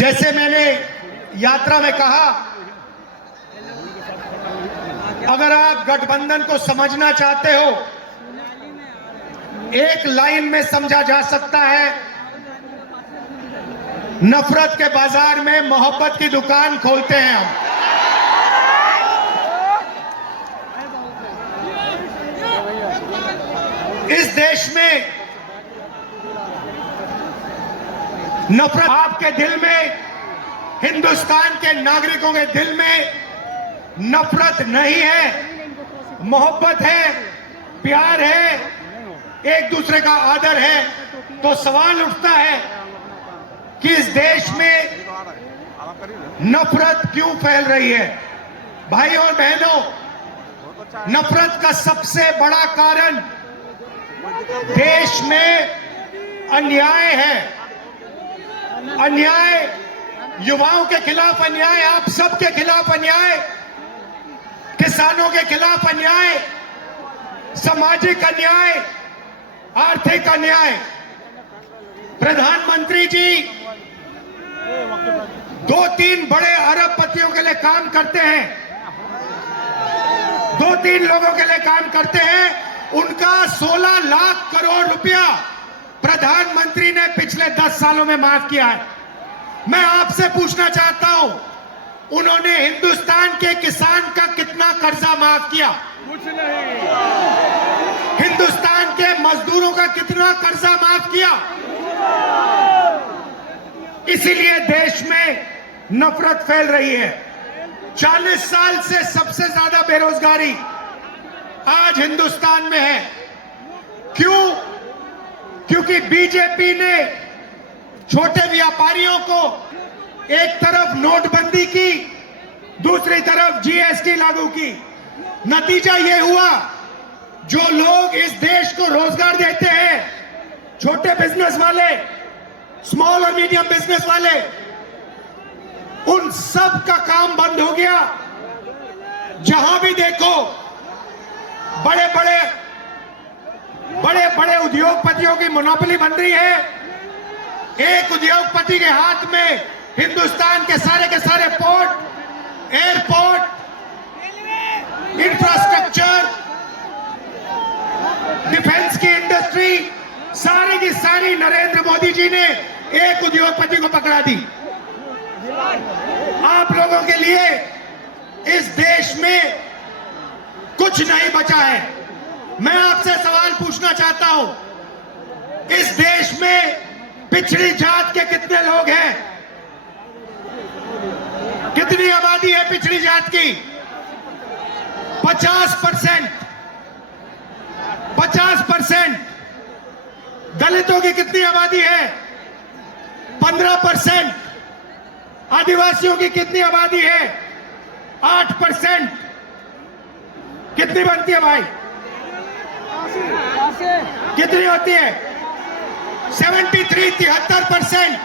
जैसे मैंने यात्रा में कहा, अगर आप गठबंधन को समझना चाहते हो, एक लाइन में समझा जा सकता है, नफरत के बाजार में मोहब्बत की दुकान खोलते हैं हम। इस देश में नफरत आपके दिल में, हिंदुस्तान के नागरिकों के दिल में नफरत नहीं है, मोहब्बत है, प्यार है, एक दूसरे का आदर है। तो सवाल उठता है कि इस देश में नफरत क्यों फैल रही है। भाई और बहनों, नफरत का सबसे बड़ा कारण देश में अन्याय है। अन्याय, युवाओं के खिलाफ अन्याय, आप सबके खिलाफ अन्याय, किसानों के खिलाफ अन्याय, सामाजिक अन्याय, आर्थिक अन्याय। प्रधानमंत्री जी 2-3 बड़े अरबपतियों के लिए काम करते हैं, 2-3 लोगों के लिए काम करते हैं। उनका 16 लाख करोड़ रुपया प्रधानमंत्री ने पिछले 10 सालों में माफ किया है। मैं आपसे पूछना चाहता हूं, उन्होंने हिंदुस्तान के किसान का कितना कर्जा माफ किया? कुछ नहीं। हिंदुस्तान के मजदूरों का कितना कर्जा माफ किया? इसीलिए देश में नफरत फैल रही है। 40 साल से सबसे ज्यादा बेरोजगारी आज हिंदुस्तान में है। क्यों? क्योंकि बीजेपी ने छोटे व्यापारियों को एक तरफ नोटबंदी की, दूसरी तरफ जीएसटी लागू की। नतीजा यह हुआ, जो लोग इस देश को रोजगार देते हैं, छोटे बिजनेस वाले, स्मॉल और मीडियम बिजनेस वाले, उन सब का काम बंद हो गया। जहां भी देखो बड़े बड़े उद्योगपतियों की मोनोपोली बन रही है। एक उद्योगपति के हाथ में हिंदुस्तान के सारे पोर्ट, एयरपोर्ट, इंफ्रास्ट्रक्चर, डिफेंस की इंडस्ट्री, सारी की सारी नरेंद्र मोदी जी ने एक उद्योगपति को पकड़ा दी। आप लोगों के लिए इस देश में कुछ नहीं बचा है। मैं आपसे सवाल पूछना चाहता हूं, इस देश में पिछड़ी जात के कितने लोग हैं? कितनी आबादी है पिछड़ी जात की? 50%। 50%। दलितों की कितनी आबादी है? 15%। आदिवासियों की कितनी आबादी है? 8%। कितनी बनती है भाई? कितनी होती है? 73%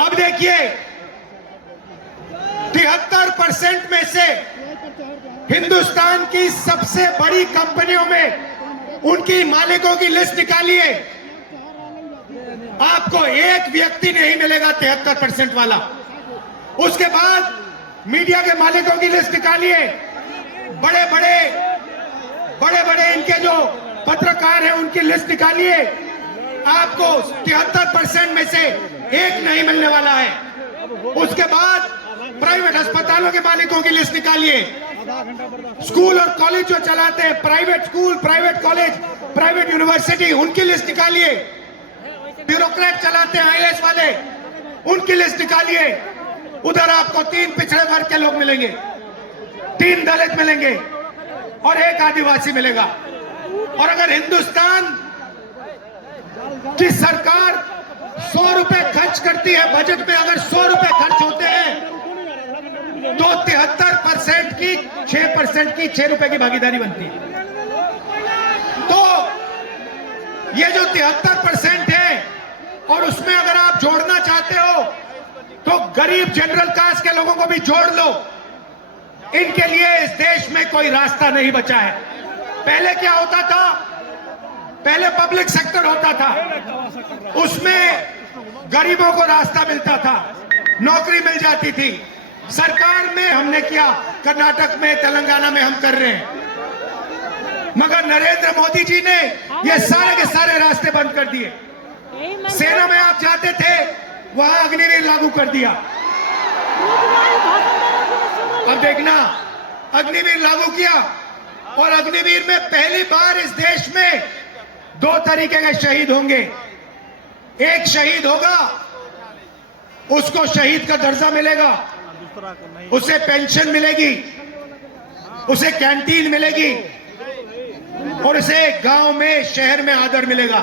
अब देखिए, 73% में से हिंदुस्तान की सबसे बड़ी कंपनियों में उनकी मालिकों की लिस्ट निकालिए, आपको एक व्यक्ति नहीं मिलेगा 73% वाला। उसके बाद मीडिया के मालिकों की लिस्ट निकालिए, बड़े बड़े इनके जो पत्रकार हैं उनकी लिस्ट निकालिए, आपको 73% में से एक नहीं मिलने वाला है। उसके बाद प्राइवेट अस्पतालों के मालिकों की लिस्ट निकालिए, स्कूल और कॉलेज जो चलाते हैं, private school, private college, private university, उनकी लिस्ट निकालिए। ब्यूरोक्रेट चलाते हैं आईएएस वाले, उनकी लिस्ट निकालिए। उधर आपको 3 पिछड़े वर्ग के लोग मिलेंगे, 3 दलित मिलेंगे और 1 आदिवासी मिलेगा। और अगर हिंदुस्तान की सरकार 100 रुपए खर्च करती है बजट में, अगर 100 रुपए खर्च होते हैं तो 73% की 6% की 6 रुपए की भागीदारी बनती है। तो ये जो 73% है, और उसमें अगर आप जोड़ना चाहते हो तो गरीब जनरल कास्ट के लोगों को भी जोड़ लो। इनके लिए इस देश में कोई रास्ता नहीं बचा है। पहले क्या होता था? पहले पब्लिक सेक्टर होता था, उसमें गरीबों को रास्ता मिलता था, नौकरी मिल जाती थी। सरकार में हमने किया, कर्नाटक में, तेलंगाना में हम कर रहे हैं, मगर नरेंद्र मोदी जी ने ये सारे के सारे रास्ते बंद कर दिए। सेना में आप जाते थे, वहां अग्निवीर लागू कर दिया। अब देखना, अग्निवीर लागू किया और अग्निवीर में पहली बार इस देश में 2 तरीके के शहीद होंगे। एक शहीद होगा, उसको शहीद का दर्जा मिलेगा, उसे पेंशन मिलेगी, उसे कैंटीन मिलेगी और उसे गांव में, शहर में आदर मिलेगा।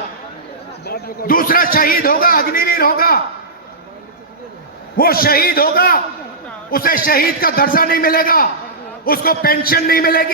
दूसरा शहीद होगा, अग्निवीर होगा, वो शहीद होगा, उसे शहीद का दर्जा नहीं मिलेगा, उसको पेंशन नहीं मिलेगी।